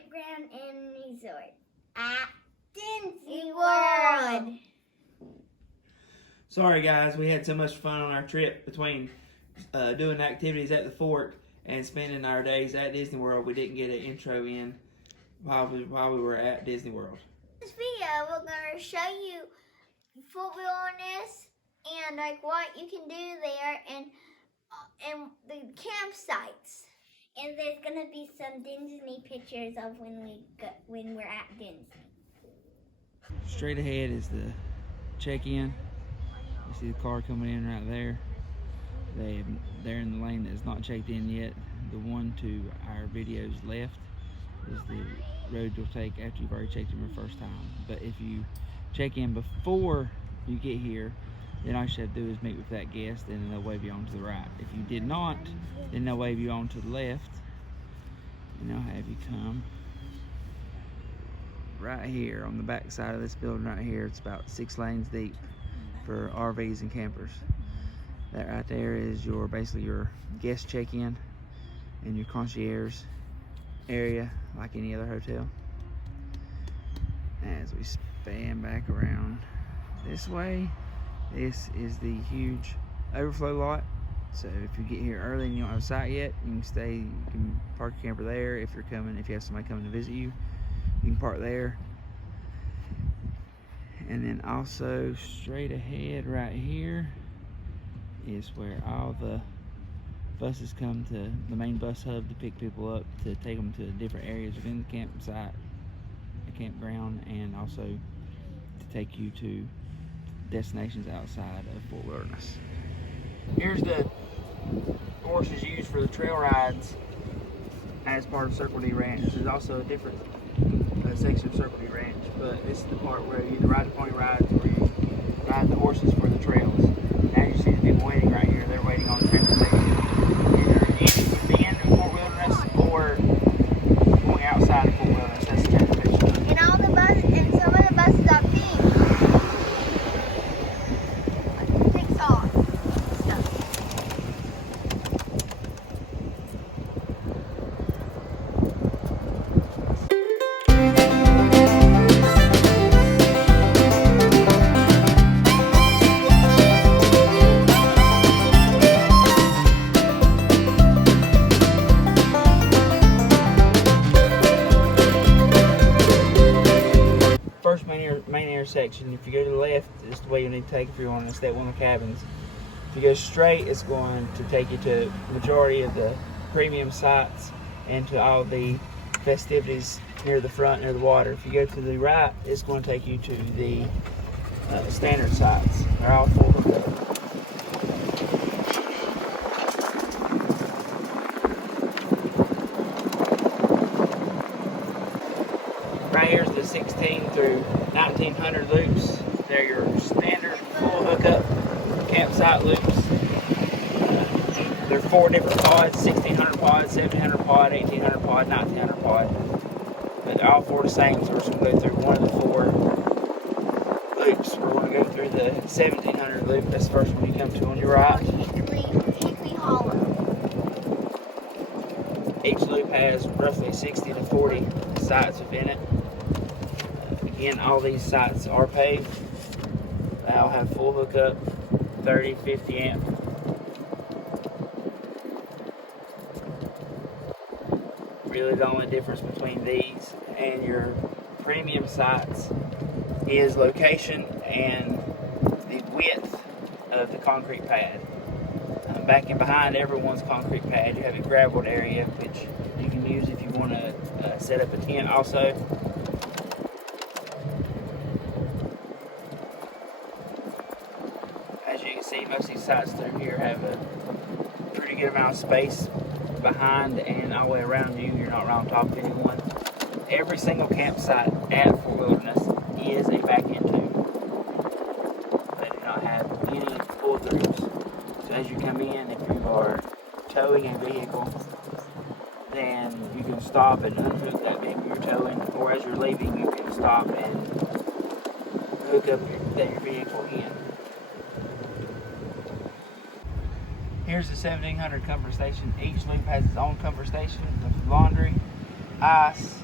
campground and resort at Disney World. Sorry guys, we had so much fun on our trip between doing activities at the fort and spending our days at Disney World. We didn't get an intro in while we were at Disney World. In this video, we're going to show you Fort Wilderness and like what you can do there and the campsites. And there's going to be some Disney pictures of when we're at Disney. Straight ahead is the check-in. You see the car coming in right there. They're in the lane that's not checked in yet. The one to our video's left is the road you'll take after you've already checked in the first time. But if you check in before you get here, then all you have to do is meet with that guest and they'll wave you on to the right. If you did not, then they'll wave you on to the left and they'll have you come right here on the back side of this building right here. It's about 6 lanes deep for RVs and campers. That right there is basically your guest check-in and your concierge area like any other hotel. As we span back around this way, this is the huge overflow lot. So if you get here early and you don't have a site yet, you can park your camper there. If you have somebody coming to visit you, you can park there. And then also straight ahead right here is where all the buses come to the main bus hub to pick people up, to take them to different areas within the campsite, the campground, and also to take you to destinations outside of Fort Wilderness. Here's the horses used for the trail rides as part of Circle D Ranch. There's also a different section of Circle D Ranch, but this is the part where you either ride the pony rides or you ride the horses for the trails. And as you see the people waiting right here, they're waiting on transportation, either in the end of Fort Wilderness or going outside of Fort Wilderness. That's the transportation. And all the buses, and some of the buses are pink. Like Pixar stuff. First main intersection, if you go to the left, is the way you need to take if you're on to stay at one of the cabins. If you go straight, it's going to take you to the majority of the premium sites and to all the festivities near the front, near the water. If you go to the right, it's going to take you to the standard sites. They're all full of them. Right here's the 16 through 1900 loops. They're your standard full hookup campsite loops. They're 4 different pods: 1600 pod, 1700 pod, 1800 pod, 1900 pod. But they're all 4 the same, so we're just going to go through one of the 4 loops. We're going to go through the 1700 loop. That's the first one you come to on your right. Hickory Hollow. Each loop has roughly 60 to 40 sites within it. Again, all these sites are paved. They all have full hookup, 30, 50 amp. Really the only difference between these and your premium sites is location and the width of the concrete pad. Back and behind everyone's concrete pad, you have a graveled area which you can use if you want to set up a tent also. As you can see, most of these sites through here have a pretty good amount of space behind and all the way around you. You're not on top of anyone. Every single campsite at Fort Wilderness is a back-end tube. They do not have any pull-throughs. So as you come in, if you are towing a vehicle, then you can stop and unhook that vehicle you're towing, or as you're leaving, you can stop and hook up your vehicle in. Here's the 1700 comfort station. Each loop has its own comfort station with laundry, ice,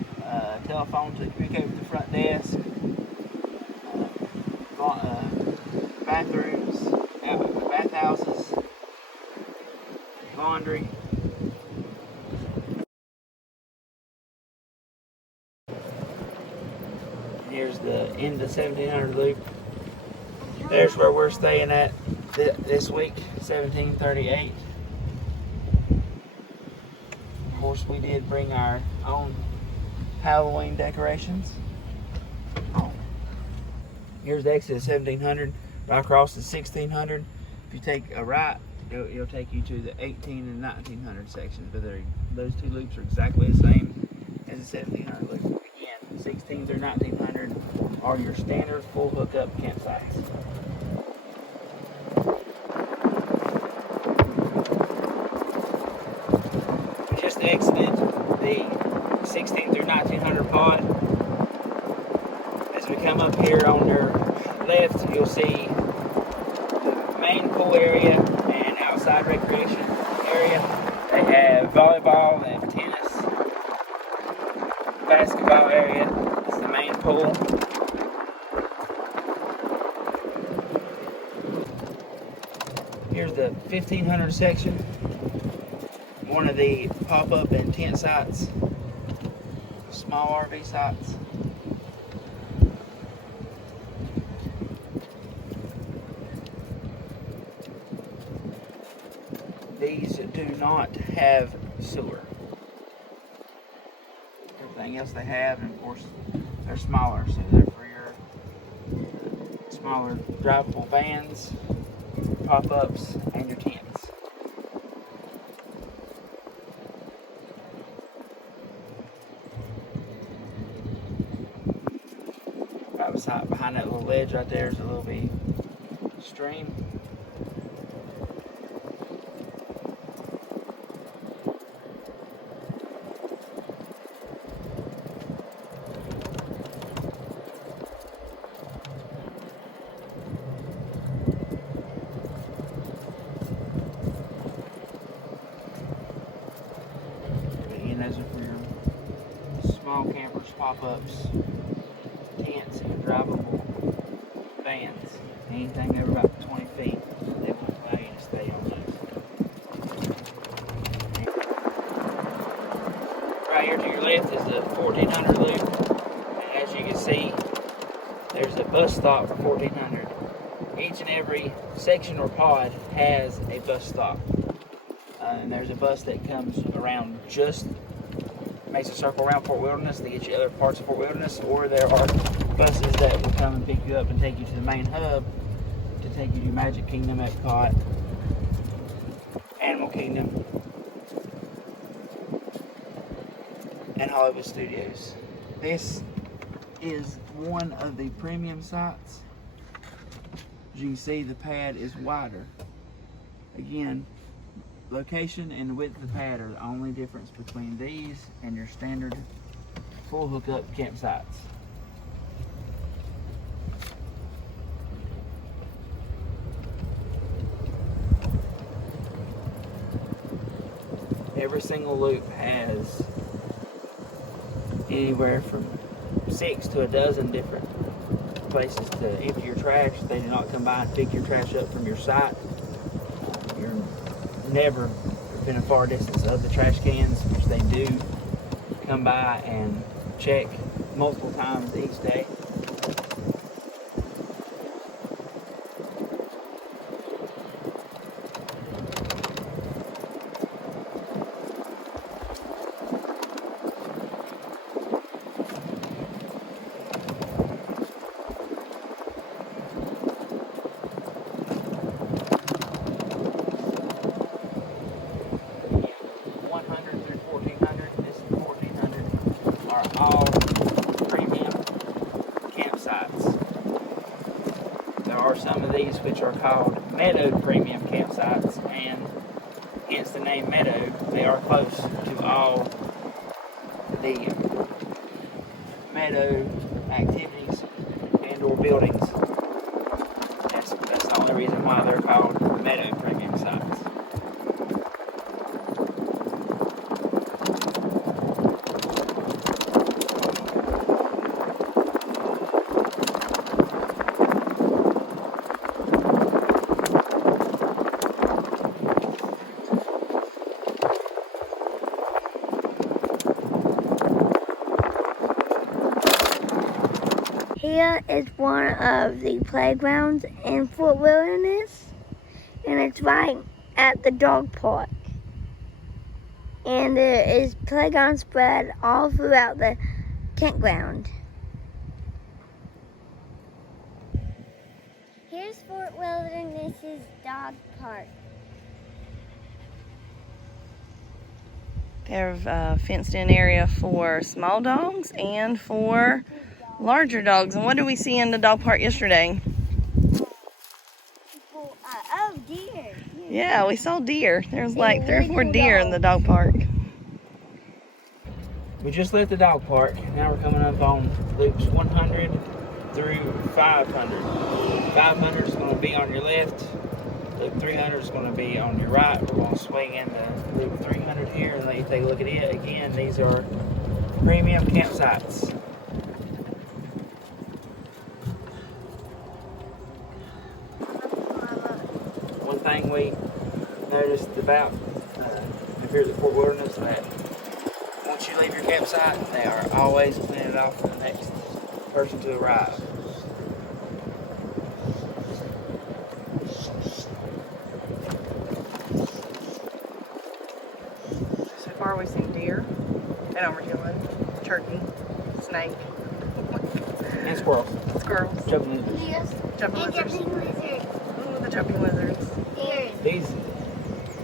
telephone to communicate with the front desk, bathrooms, bathhouses, laundry. Here's the end of the 1700 loop. There's where we're staying at this week, 1738. Of course, we did bring our own Halloween decorations. Here's the exit of 1700. Right across is 1600. If you take a right, it'll take you to the 18 and 1900 sections. But those two loops are exactly the same as the 1700 loop. Again, 16 through 1900 are your standard full hookup campsites. We just exited the 16 through 1900 pod. As we come up here on your left, you'll see the main pool area and outside recreation area. They have volleyball and tennis. Basketball area is the main pool. Here's the 1500 section. One of the pop-up and tent sites. Small RV sites. These do not have sewer. Everything else they have, and of course they're smaller, so they're for your smaller drivable vans, pop-ups, and your tents. Right behind that little ledge right there is a little bitty stream. Again, those are for your small campers, pop-ups, tents, and drivable vans. Anything over about 20 feet, they will allow you to stay on those. Right here to your left is the 1400 loop. And as you can see, there's a bus stop for 1400. Each and every section or pod has a bus stop. And there's a bus that comes around makes a circle around Fort Wilderness to get you other parts of Fort Wilderness, or there are buses that will come and pick you up and take you to the main hub to take you to Magic Kingdom, Epcot, Animal Kingdom, and Hollywood Studios. This is one of the premium sites. As you can see, the pad is wider. Again, location and the width of the pad are the only difference between these and your standard full hookup campsites. Every single loop has anywhere from 6 to a dozen different places to empty your trash. They do not come by and pick your trash up from your site. You're never within a far distance of the trash cans, which they do come by and check multiple times each day. All premium campsites. There are some of these which are called Meadow premium campsites, and hence the name Meadow. They are close to all the Meadow activities and or buildings. That's the only reason why they're called Meadow premium sites. Here is one of the playgrounds in Fort Wilderness, and it's right at the dog park. And there is playground spread all throughout the campground. Here's Fort Wilderness's dog park. They have a fenced-in area for small dogs and for larger dogs. And what did we see in the dog park yesterday? Oh, deer. Yeah, we saw deer. There's like 3 or 4 deer in the dog park. We just left the dog park. Now we're coming up on loops 100 through 500. 500 is going to be on your left. Loop 300 is going to be on your right. We're going to swing into loop 300 here and let you take a look at it. Again, these are premium campsites. One thing we noticed about if you're at the Fort Wilderness, that once you leave your campsite, they are always cleaning it off for the next person to arrive. So far we've seen deer, and armadillo, turkey, snake, And squirrels. squirrels, Jumping lizards. Yes. jumping And lizards. jumping lizards. Ooh, the jumping lizards. Deers. These,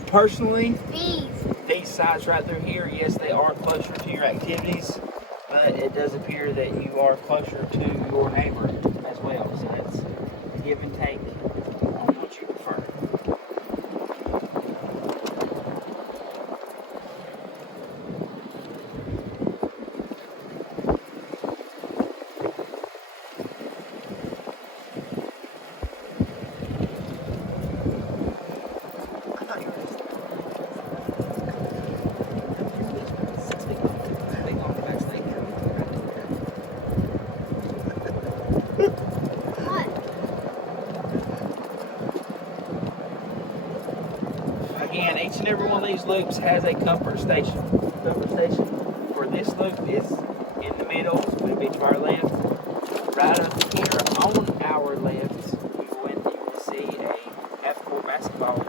personally, Bees. these sites right through here, yes, they are closer to your activities, but it does appear that you are closer to your neighbor as well. So it's give and take on what you prefer. I thought you were just... What? Again, each and every one of these loops has a comfort station. Comfort station for this loop is in the middle, so it'll be to our left. Right up here on our left, we will see a half-court basketball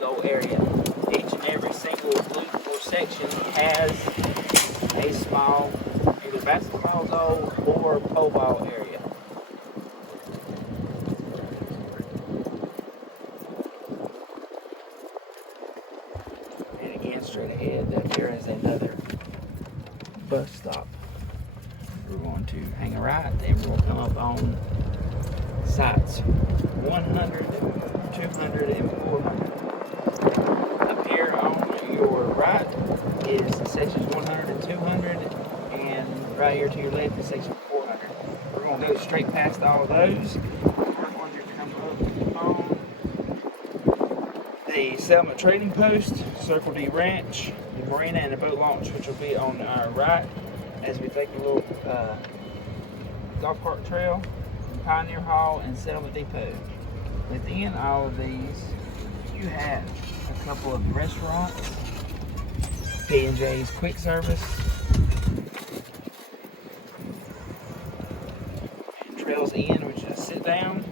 goal area. Each and every single loop or section has a small either basketball goal or pole ball area. And again, straight ahead, there is another bus stop. We're going to hang a right, then we'll come up on sites 100, 200, and 400. Up here on your right is sections 100 and 200, and right here to your left is section 400. We're going to go straight past all of those. We're going to come up on the Settlement Trading Post, Circle D Ranch, the Marina, and the boat launch, which will be on our right as we take a little golf cart trail, Pioneer Hall, and Settlement Depot. Within all of these, you have a couple of restaurants, P&J's Quick Service, and Trails Inn, which is a sit down.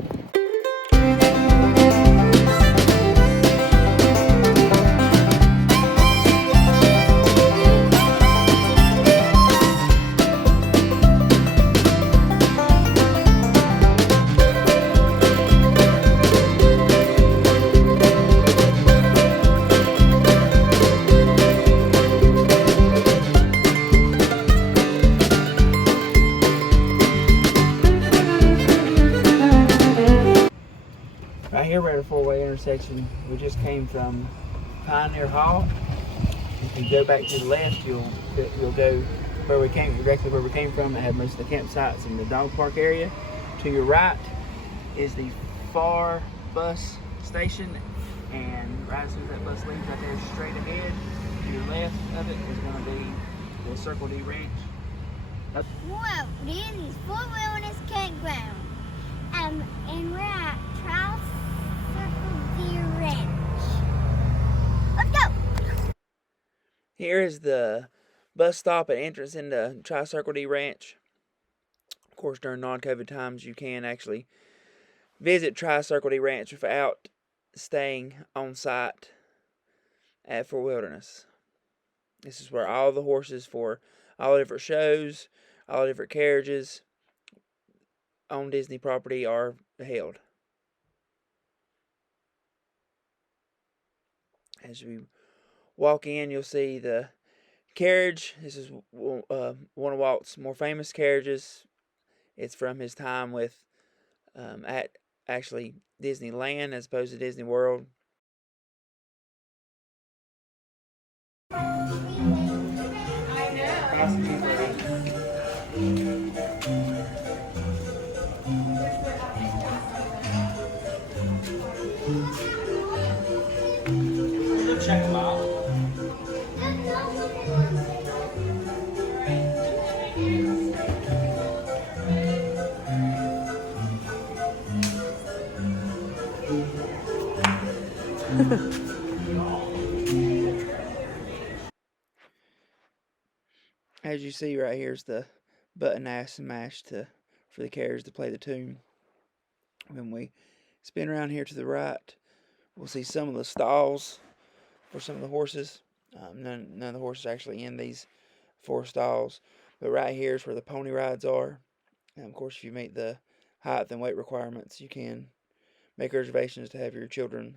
Right here we're at a four-way intersection. We just came from Pioneer Hall. If you go back to the left, you'll go where we came, directly where we came from. It had most of the campsites in the dog park area. To your right is the Far bus station, and right as soon as that bus leaves, right there straight ahead, to your left of it is going to be the Circle D Ranch. Whoa, this is Fort Wilderness Campground. And we're at Circle D Ranch. Let's go! Here is the bus stop and entrance into Circle D Ranch. course, during non-COVID times, you can actually visit Tri-Circle D Ranch without staying on site at Fort Wilderness. This is where all the horses for all the different shows, all the different carriages on Disney property are held. As we walk in, you'll see the carriage. This is one of Walt's more famous carriages. It's from his time with at actually Disneyland as opposed to Disney World. We'll check them out. As you see right here is the button ass and mash for the carriage to play the tune. When we spin around here to the right, we'll see some of the stalls for some of the horses. None of the horses are actually in these 4 stalls, but right here is where the pony rides are. And of course, if you meet the height and weight requirements, you can make reservations to have your children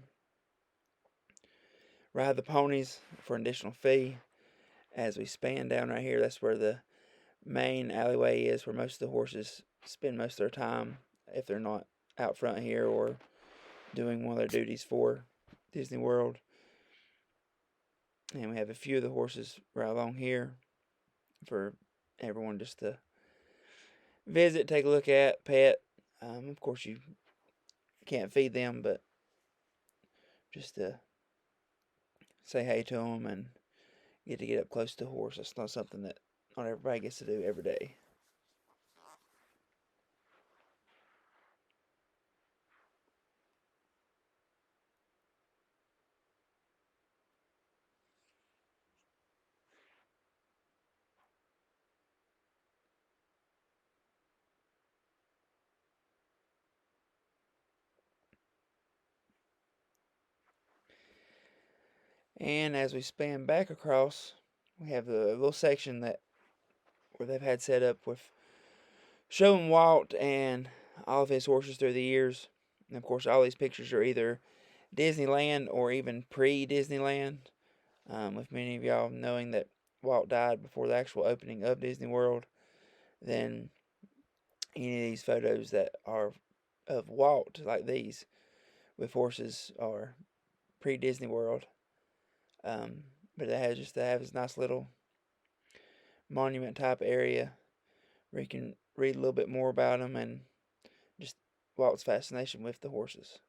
ride the ponies for an additional fee. As we span down right here, that's where the main alleyway is, where most of the horses spend most of their time if they're not out front here or doing one of their duties for Disney World. And we have a few of the horses right along here for everyone just to visit, take a look at, pet. Of course, you can't feed them, but just to say hey to them and get up close to a horse. That's not something that not everybody gets to do every day. And as we span back across, we have the little section where they've had set up with showing Walt and all of his horses through the years. And of course, all these pictures are either Disneyland or even pre-Disneyland, with many of y'all knowing that Walt died before the actual opening of Disney World. Then any of these photos that are of Walt, like these, with horses, are pre-Disney World. But it has this nice little monument type area where you can read a little bit more about them and just Walt's fascination with the horses.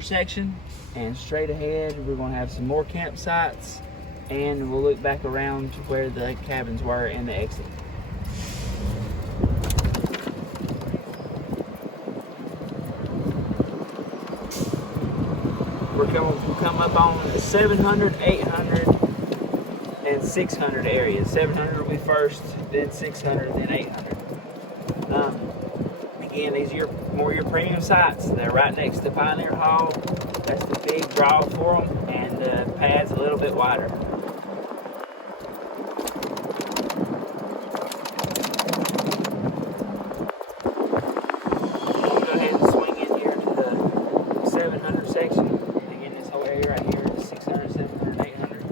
Section, and straight ahead we're going to have some more campsites, and we'll look back around to where the cabins were and the exit. We'll come up on 700, 800, and 600 areas. 700 will be first, then 600, then 800. Again, these are your premium sites. They're right next to Pioneer Hall. That's the big draw for them, and the pad's a little bit wider. We'll go ahead and swing in here to the 700 section. And again, this whole area right here is 600, 700, 800.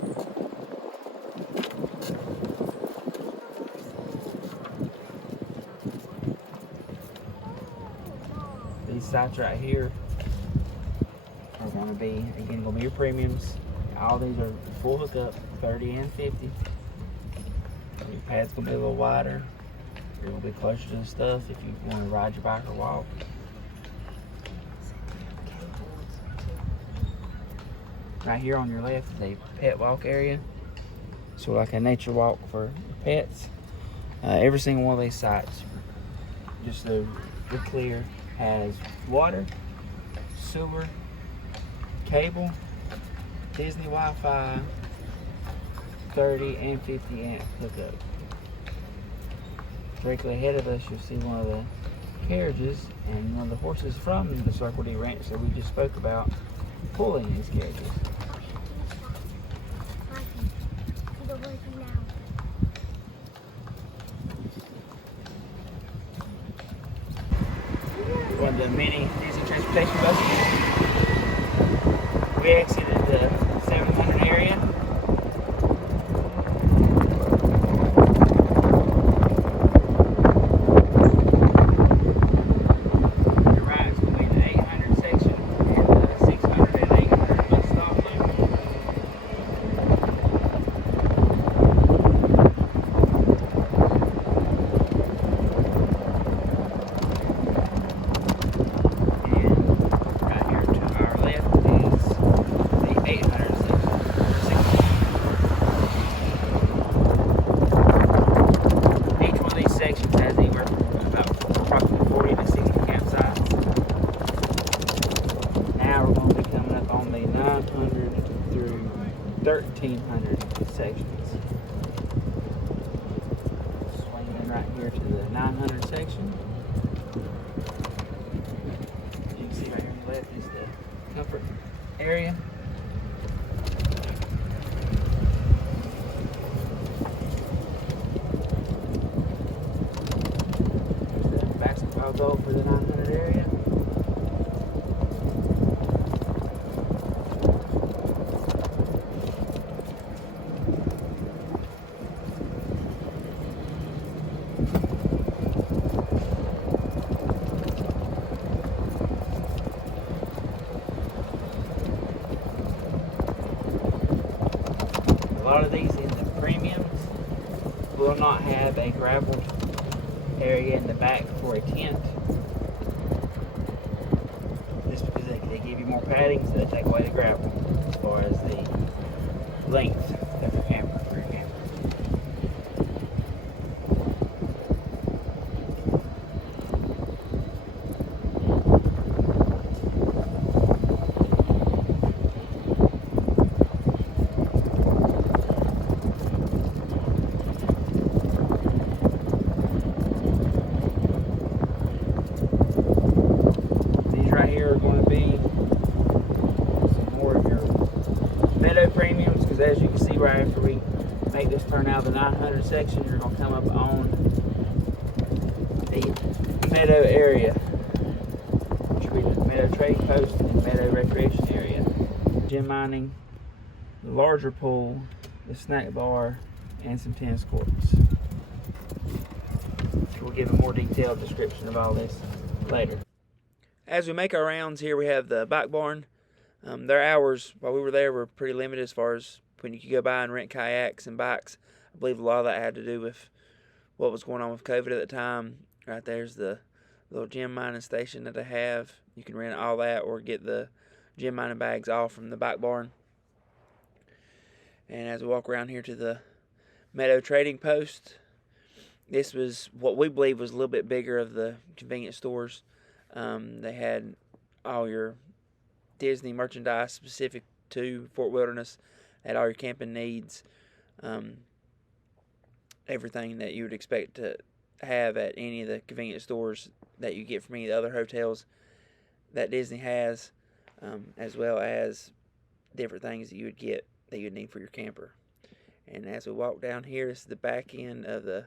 These sites right here are going to be, again, going to be your premiums. All these are full hookup, 30 and 50. Your pad's going to be a little wider. You're a little bit closer to the stuff if you want to ride your bike or walk. Right here on your left is a pet walk area. So like a nature walk for pets. Every single one of these sites, just so we're clear, has water, sewer, cable, Disney Wi-Fi, 30 and 50 amp hookup. Directly ahead of us, you'll see one of the carriages and one of the horses from the Circle D Ranch that we just spoke about pulling these carriages. One of the mini Disney transportation buses. We exited the 700 area. You're right, it's going to be the 800 section and the 600 and 800 bus stop loop. Has anywhere from about approximately 40 to 60 campsites. Now we're going to be coming up on the 900 through 1300 sections. Swinging right here to the 900 section. You can see right here on the left is the comfort area. I'll go for the 900 area. A lot of these in the premiums will not have a gravel area in the back for a tent. Just because they give you more padding, so they take away the gravel as far as the length of your camper for your camper. Meadow premiums, because as you can see right after we make this turn out of the 900 section, you're going to come up on the Meadow area, which will be the Meadow Trading Post and Meadow Recreation area. Gym mining, the larger pool, the snack bar, and some tennis courts. We'll give a more detailed description of all this later. As we make our rounds here, we have the bike barn. Their hours while we were there were pretty limited as far as when you could go by and rent kayaks and bikes. I believe a lot of that had to do with what was going on with COVID at the time. Right there's the little gym mining station that they have. You can rent all that or get the gym mining bags all from the bike barn. And as we walk around here to the Meadow Trading Post, this was what we believe was a little bit bigger of the convenience stores. They had all your Disney merchandise specific to Fort Wilderness, had all your camping needs, everything that you would expect to have at any of the convenience stores that you get from any of the other hotels that Disney has, as well as different things that you would get that you'd need for your camper. And as we walk down here, this is the back end of the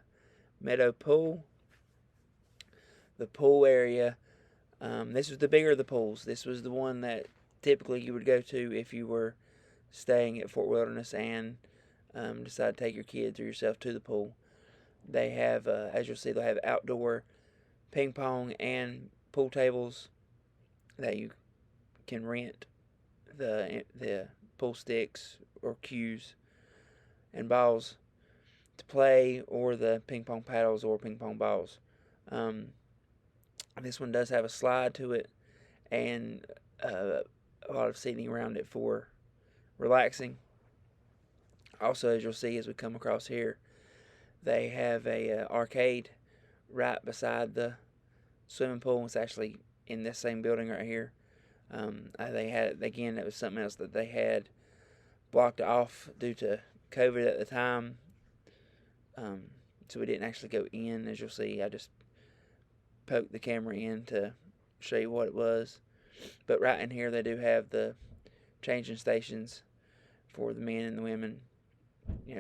Meadow pool. The pool area, this was the bigger of the pools. This was the one that typically you would go to if you were staying at Fort Wilderness and decide to take your kids or yourself to the pool. They have, as you'll see, they'll have outdoor ping pong and pool tables that you can rent, the pool sticks or cues and balls to play, or the ping pong paddles or ping pong balls. This one does have a slide to it, and a lot of seating around it for relaxing. Also, as you'll see as we come across here, they have a arcade right beside the swimming pool. It's actually in this same building right here. They had, again, that was something else that they had blocked off due to COVID at the time. So we didn't actually go in. As you'll see, I just poked the camera in to show you what it was. But right in here, they do have the changing stations for the men and the women,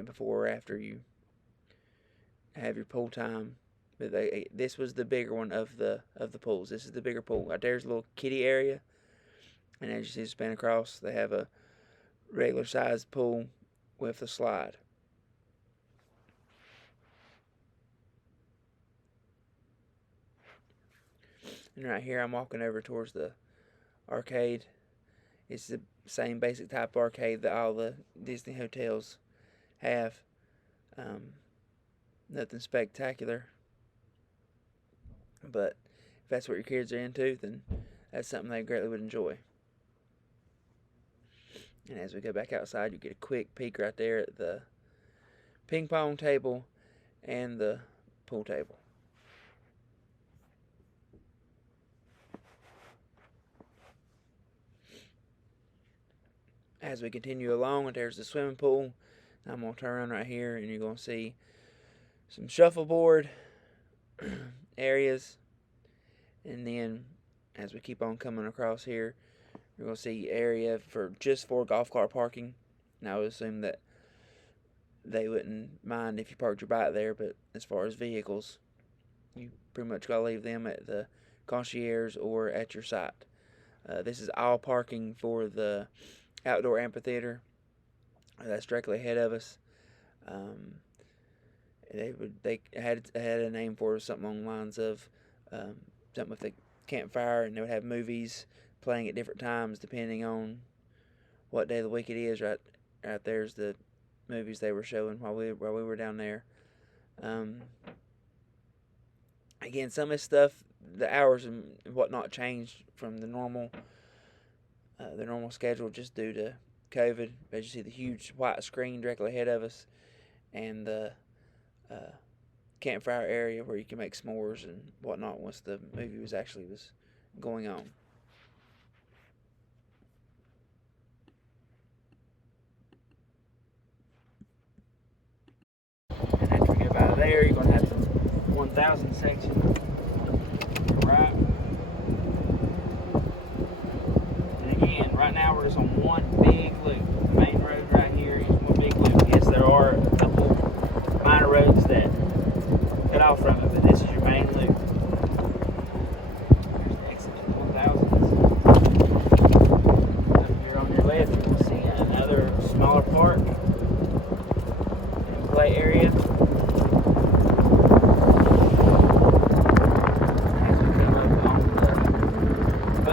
before or after you have your pool time. But this was the bigger one of the pools. This is the bigger pool. Right there's a little kiddie area, and as you see, span across, they have a regular sized pool with a slide. And right here, I'm walking over towards the arcade. It's the same basic type of arcade that all the Disney hotels have. Nothing spectacular. But if that's what your kids are into, then that's something they greatly would enjoy. And as we go back outside, you get a quick peek right there at the ping pong table and the pool table. As we continue along, there's the swimming pool. I'm going to turn around right here, and you're going to see some shuffleboard areas. And then as we keep on coming across here, you're going to see area for golf cart parking. Now I would assume that they wouldn't mind if you parked your bike there, but as far as vehicles, you pretty much got to leave them at the concierge or at your site. This is all parking for the outdoor amphitheater that's directly ahead of us. They had a name for it, something along the lines of something with the campfire, and they would have movies playing at different times depending on what day of the week it is. Right there's the movies they were showing while we were down there. Again, some of this stuff, the hours and whatnot changed from the normal schedule just due to COVID. As you see, the huge white screen directly ahead of us, and the campfire area where you can make s'mores and whatnot once the movie was going on. And after we get out of there, you're going to have the 1000 section. Right. And again, right now we're just on one big loop. The main road right here is one big loop. Yes, there are a couple minor roads that cut off from it, but this is your main loop. There's the exit to the 1000s. Up here on your left, you will see another smaller park and play area.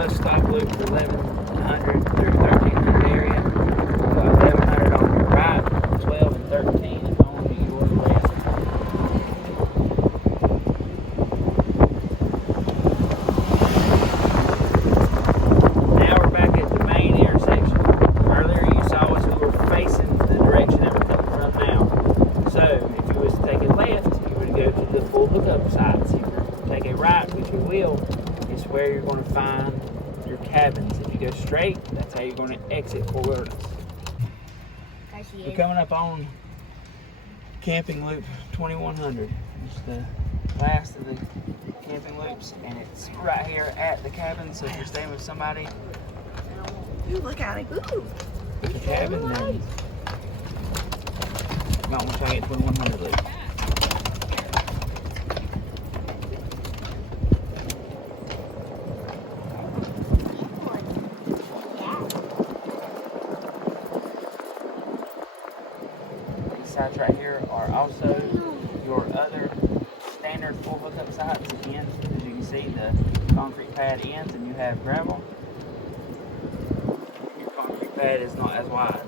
Stop loop 1100 through 1300 area. 1100 on your right, 12 and 13 on your left. Now we're back at the main intersection. Earlier you saw us, we were facing the direction that we're coming from now. So if you was to take a left, you would go to the full hookup sites. If you take a right, which you will, is where you're going to find your cabins. If you go straight, that's how you're going to exit Fort Wilderness. We're coming up on camping loop 2100. It's the last of the camping loops, and it's right here at the cabin. So if you're staying with somebody, Ooh, look at it. Ooh. the cabin, then you might want to try it 2100 loop. Sites right here are also your other standard full hookup sites. Again, as you can see, the concrete pad ends and you have gravel. Your concrete pad is not as wide.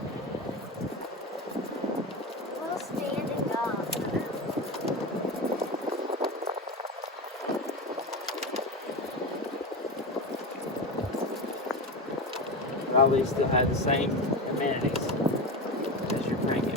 We're standing up. All these still have the same amenities as your premiums.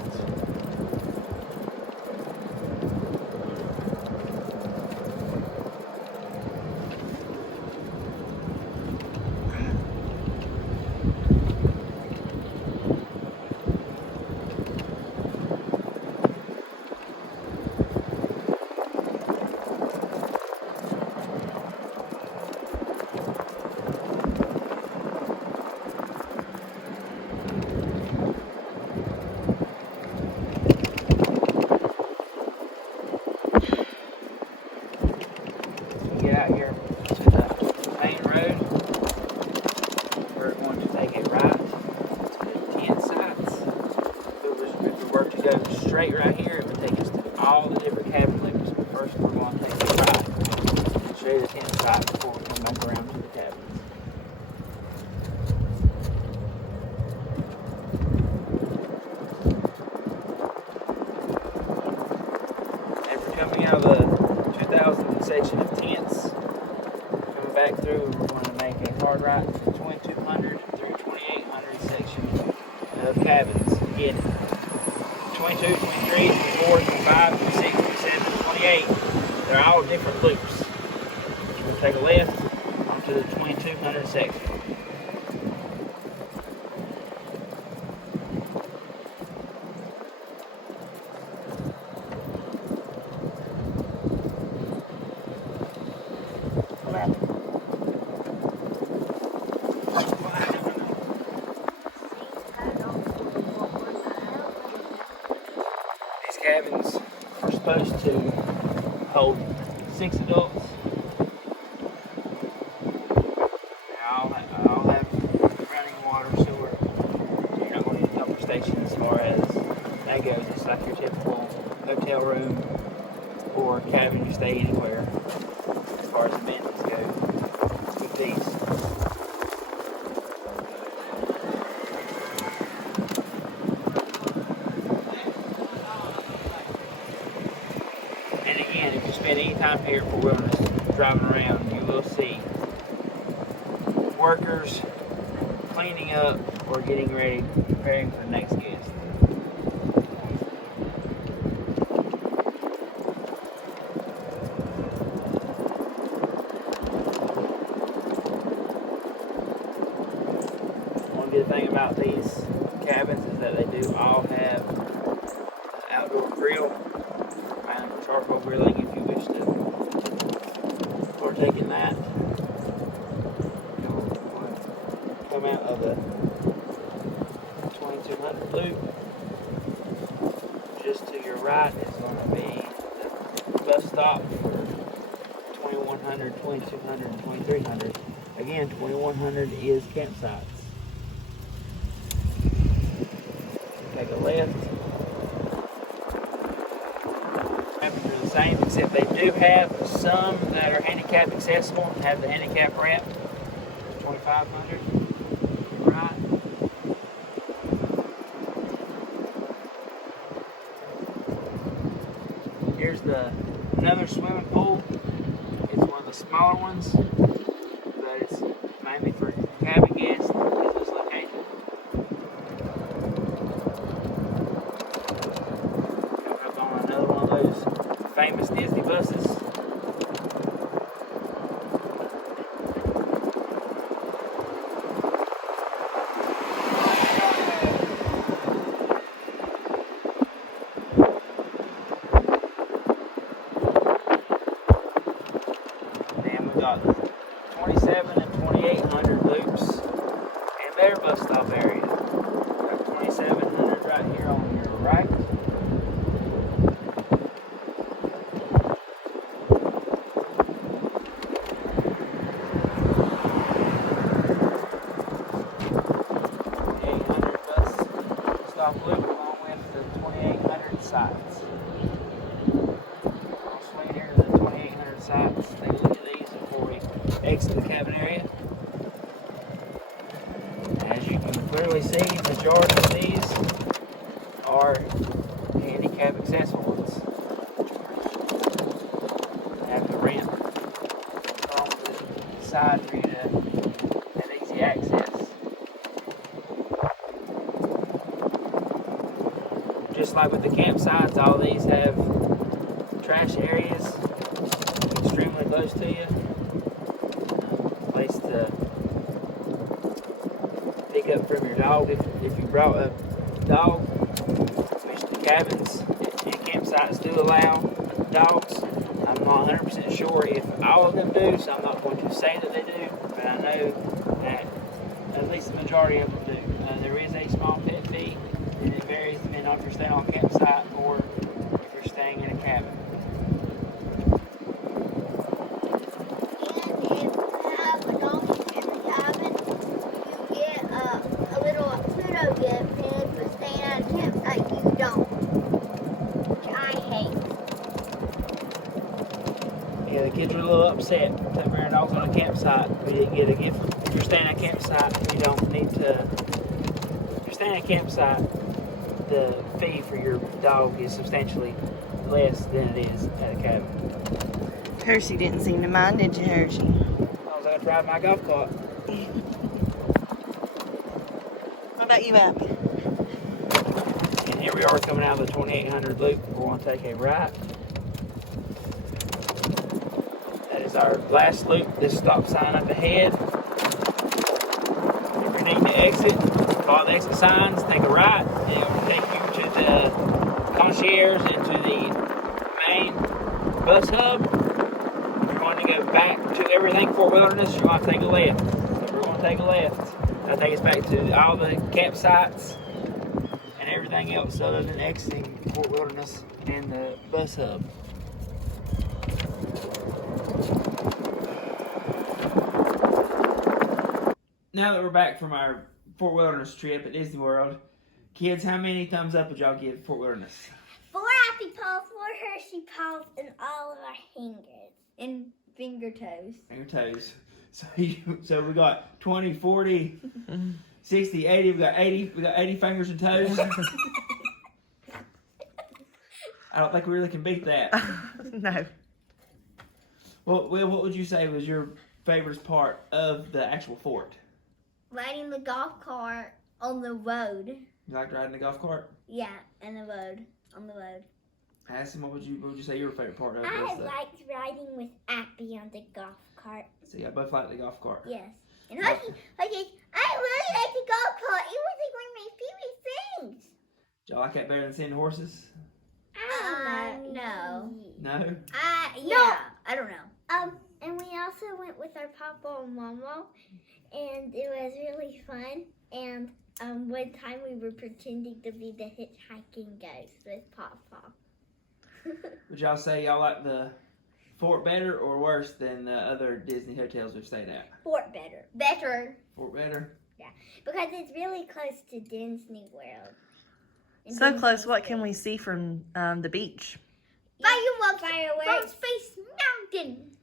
Get out here to the main road. We're going to take it right to the tent sites. If we were to go straight right here, it would take us to all the different cabin loops. But first, we're going to take it right and show you the tent site before we come back around to the cabins. After coming out of the 2000 section of tents, coming back through, we're going to make a hard right to the 2200 through 2800 section of cabins. Again, 22, 23, 24, 25, 26, 27, 28. They're all different loops. We'll take a left onto the 2200 section. These cabins are supposed to hold 6 adults. They all have running water, sewer. So you're not going to need a pumper station as far as that goes. It's like your typical hotel room or cabin you stay anywhere as far as amenities go with these. And again, if you spend any time here for Wilderness driving around, you will see workers cleaning up or getting ready, preparing for the next guest. One good thing about these cabins is that they do all have an outdoor grill and charcoal grilling if you wish to partake in that. You'll come out of the 2200 loop. Just to your right is going to be the bus stop for 2100, 2200, and 2300. Again, 2100 is campsites. Take a left. Cabins are the same, except they do have some that are handicap accessible and have the handicap ramp. 2500. Right. Here's another swimming pool. It's one of the smaller ones, but it's mainly for cabin guests at this location. Coming up on another one of those famous Disney buses. Then we got 27 and 2800 loops and their bus stop area. Got 2700 right here on your right. Stop loop along with the 2800 sites. I'll swing here to the 2800 sites. Take a look at these before we exit the cabin area. As you can clearly see, the majority of these are handicap accessible ones. They have the ramp on the side for you to have easy access. just like with the campsites, all these have trash areas extremely close to you. Place to pick up from your dog if you brought a dog, which the cabins and campsites do allow dogs. I'm not 100% sure if all of them do, so I'm not going to say that they do, but I know that at least the majority of them do. There is a small pet fee, and it varies depending on if you're staying on a campsite or if you're staying in a cabin. And if you have a dog in the cabin, you get a little Pluto gift, and for staying at a campsite, you don't. Which I hate. Yeah, the kids are a little upset to bring dogs on a campsite. We didn't get a gift. If you're staying at a campsite, you don't need to. If you're staying at a campsite, the fee for your dog is substantially less than it is at a cabin. Hershey didn't seem to mind, did you, Hershey? I was going to drive my golf cart. What about you, Abby? And here we are coming out of the 2800 loop. We're going to take a right. That is our last loop. This stop sign up ahead. If you need to exit, follow the exit signs, take a right, and it will take you to the concierge and to the main bus hub. If you're going to go back to everything Fort Wilderness, you're going to take a left. So we're going to take a left. That'll take us back to all the campsites and everything else other than exiting Fort Wilderness and the bus hub. Now that we're back from our Fort Wilderness trip at Disney World, kids, how many thumbs up would y'all give Fort Wilderness? 4 happy paws, 4 Hershey paws, and all of our fingers. And finger toes. Finger toes. So we got 20, 40, 60, 80. We got 80 fingers and toes. I don't think we really can beat that. No. Well, Will, what would you say was your favorite part of the actual fort? Riding the golf cart on the road. You liked riding the golf cart? Yeah, and the road. On the road. Addison, what would you say your favorite part of I was? liked riding with Appy on the golf cart. So yeah, both like the golf cart. Yes. And I really like the golf cart. It was like one of my favorite things. Did y'all like that better than seeing horses? No. No? Yeah. I don't know. And we also went with our papa and mama, and it was really fun. And one time we were pretending to be the hitchhiking ghost with Papa. Would y'all say y'all like the fort better or worse than the other Disney hotels we've stayed at? Fort better. Better. Fort better? Yeah, because it's really close to Disney World. And So Disney close, what World. can we see from the beach? Fireworks from Space Mountain.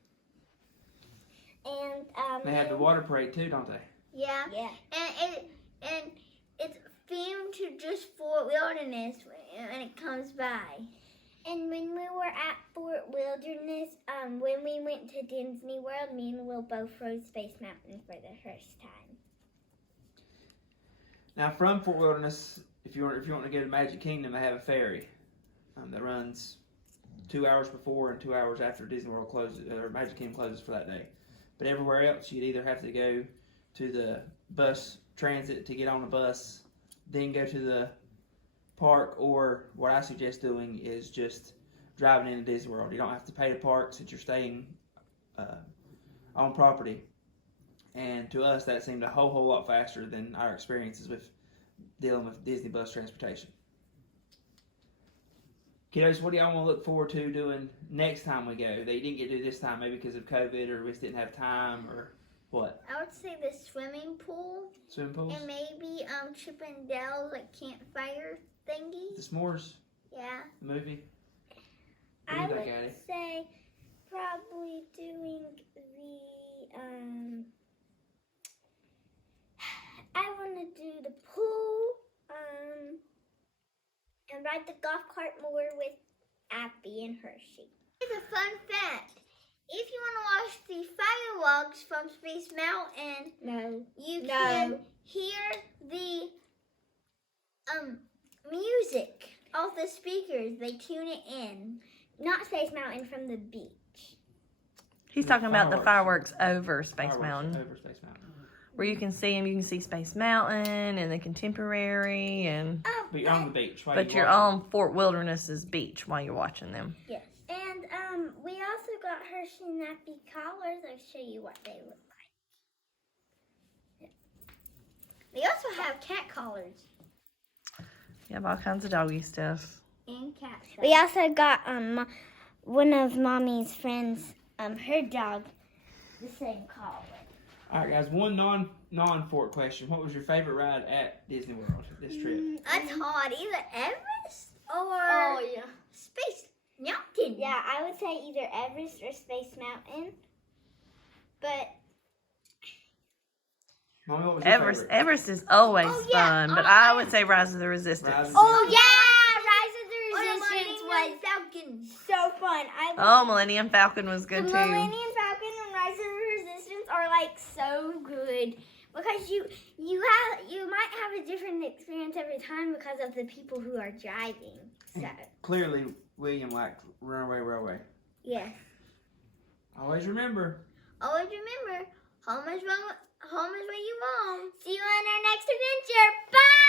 And They have the water parade too, don't they? Yeah. Yeah. And it's themed to just Fort Wilderness when it comes by. And when we were at Fort Wilderness, when we went to Disney World, me and Will both rode Space Mountain for the first time. Now from Fort Wilderness, if you want to go to Magic Kingdom, they have a ferry that runs 2 hours before and 2 hours after Disney World closes, or Magic Kingdom closes for that day. But everywhere else, you'd either have to go to the bus transit to get on the bus, then go to the park, or what I suggest doing is just driving into Disney World. You don't have to pay to park since you're staying on property. And to us, that seemed a whole lot faster than our experiences with dealing with Disney bus transportation. Kiddos, what do y'all want to look forward to doing next time we go that you didn't get to do this time, maybe because of COVID or we just didn't have time, or what? I would say the swimming pool. Swimming pools? And maybe Chip and Dale's like campfire thingy. The s'mores? Yeah. The movie? What do I you think, would Addie? say probably doing the I want to do the pool and ride the golf cart more with Appy and Hershey. It's a fun fact. If you want to watch the fireworks from Space Mountain, you can hear the music off the speakers. They tune it in. Not Space Mountain, from the beach. He's talking about the fireworks over Space Fireworks Mountain, Over Space Mountain. where you can see them. You can see Space Mountain and the Contemporary, and But you're on the beach. While but you're watching. on Fort Wilderness's beach while you're watching them. Yes. And we also got her snappy collars. I'll show you what they look like. They also have cat collars. You have all kinds of doggy stuff. And cat stuff. We also got one of Mommy's friends, her dog, the same collar. All right, guys. One non-fort question. What was your favorite ride at Disney World this trip? That's hard. Either Everest or yeah. Space Mountain. Yeah, I would say either Everest or Space Mountain. But Mommy, what was your favorite? Everest is always fun, but I would say Rise of the Resistance. Rise of the oh yeah, Rise of the Resistance Resistance was Falcon. so fun. Oh, Millennium Falcon was The good too. Millennium Falcon and Rise of the Resistance are like so good because you might have a different experience every time because of the people who are driving. So Clearly, William liked Runaway Railway. yes. Always remember. Always remember, home is where you belong. See you on our next adventure. Bye.